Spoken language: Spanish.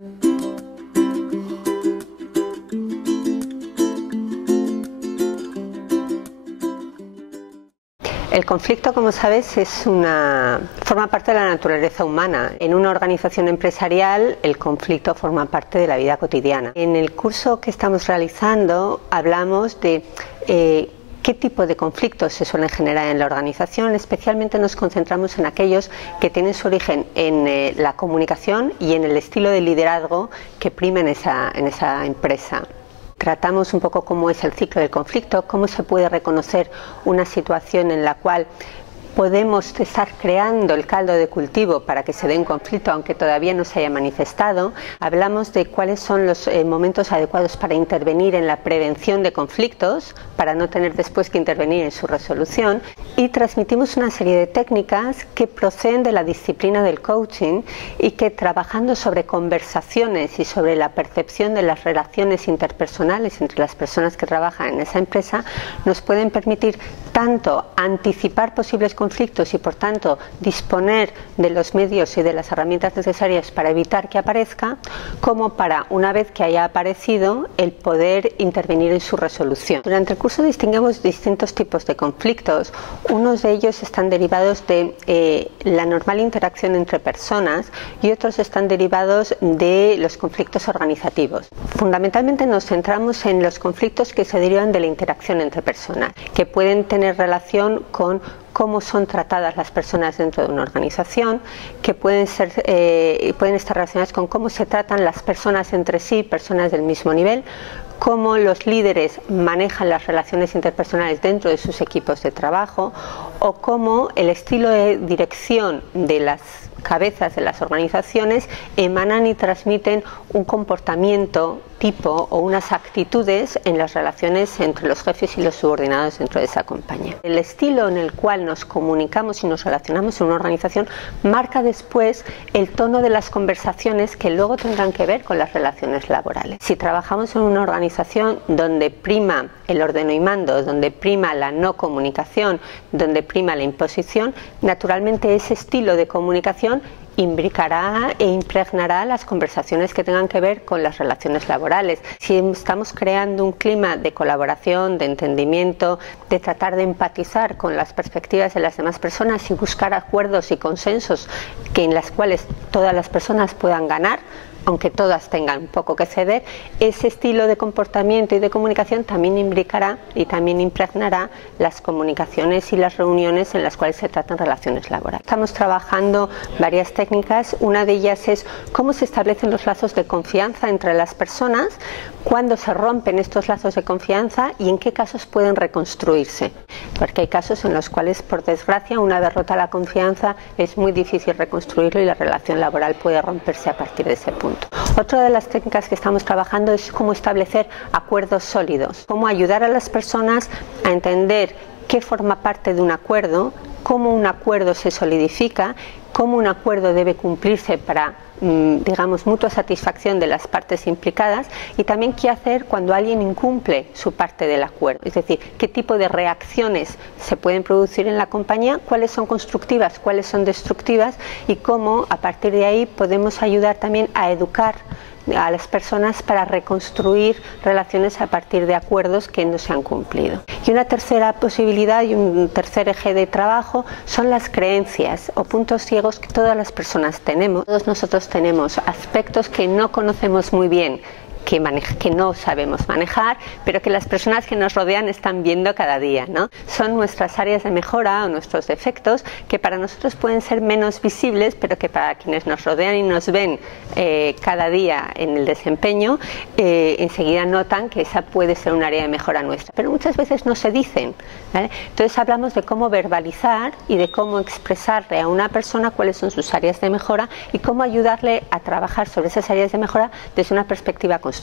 El conflicto, como sabes, forma parte de la naturaleza humana. En una organización empresarial, el conflicto forma parte de la vida cotidiana. En el curso que estamos realizando hablamos de qué tipo de conflictos se suelen generar en la organización. Especialmente nos concentramos en aquellos que tienen su origen en la comunicación y en el estilo de liderazgo que prima en esa empresa. Tratamos un poco cómo es el ciclo del conflicto, cómo se puede reconocer una situación en la cual podemos estar creando el caldo de cultivo para que se dé un conflicto aunque todavía no se haya manifestado. Hablamos de cuáles son los momentos adecuados para intervenir en la prevención de conflictos, para no tener después que intervenir en su resolución, y transmitimos una serie de técnicas que proceden de la disciplina del coaching y que, trabajando sobre conversaciones y sobre la percepción de las relaciones interpersonales entre las personas que trabajan en esa empresa, nos pueden permitir tanto anticipar posibles conflictos y por tanto disponer de los medios y de las herramientas necesarias para evitar que aparezca, como para, una vez que haya aparecido, el poder intervenir en su resolución. Durante el curso distinguimos distintos tipos de conflictos. Unos de ellos están derivados de la normal interacción entre personas y otros están derivados de los conflictos organizativos. Fundamentalmente nos centramos en los conflictos que se derivan de la interacción entre personas, que pueden tener relación con cómo son tratadas las personas dentro de una organización, que pueden estar relacionadas con cómo se tratan las personas entre sí, personas del mismo nivel, cómo los líderes manejan las relaciones interpersonales dentro de sus equipos de trabajo, o cómo el estilo de dirección de las cabezas de las organizaciones emanan y transmiten un comportamiento tipo o unas actitudes en las relaciones entre los jefes y los subordinados dentro de esa compañía. El estilo en el cual nos comunicamos y nos relacionamos en una organización marca después el tono de las conversaciones que luego tendrán que ver con las relaciones laborales. Si trabajamos en una organización donde prima el ordeno y mando, donde prima la no comunicación, donde prima la imposición, naturalmente ese estilo de comunicación imbricará e impregnará las conversaciones que tengan que ver con las relaciones laborales. Si estamos creando un clima de colaboración, de entendimiento, de tratar de empatizar con las perspectivas de las demás personas y buscar acuerdos y consensos en las cuales todas las personas puedan ganar, aunque todas tengan un poco que ceder, ese estilo de comportamiento y de comunicación también imbricará y también impregnará las comunicaciones y las reuniones en las cuales se tratan relaciones laborales. Estamos trabajando varias técnicas. Una de ellas es cómo se establecen los lazos de confianza entre las personas, cuándo se rompen estos lazos de confianza y en qué casos pueden reconstruirse. Porque hay casos en los cuales, por desgracia, una vez rota la confianza, es muy difícil reconstruirlo y la relación laboral puede romperse a partir de ese punto. Otra de las técnicas que estamos trabajando es cómo establecer acuerdos sólidos, cómo ayudar a las personas a entender qué forma parte de un acuerdo, cómo un acuerdo se solidifica, cómo un acuerdo debe cumplirse para, digamos, mutua satisfacción de las partes implicadas, y también qué hacer cuando alguien incumple su parte del acuerdo, es decir, qué tipo de reacciones se pueden producir en la compañía, cuáles son constructivas, cuáles son destructivas, y cómo a partir de ahí podemos ayudar también a educar a las personas para reconstruir relaciones a partir de acuerdos que no se han cumplido. Y una tercera posibilidad y un tercer eje de trabajo son las creencias o puntos ciegos que todas las personas tenemos. Todos nosotros tenemos aspectos que no conocemos muy bien, que no sabemos manejar, pero que las personas que nos rodean están viendo cada día, ¿no? Son nuestras áreas de mejora o nuestros defectos que para nosotros pueden ser menos visibles, pero que para quienes nos rodean y nos ven cada día en el desempeño, enseguida notan que esa puede ser un área de mejora nuestra. Pero muchas veces no se dicen, ¿vale? Entonces hablamos de cómo verbalizar y de cómo expresarle a una persona cuáles son sus áreas de mejora y cómo ayudarle a trabajar sobre esas áreas de mejora desde una perspectiva constructiva.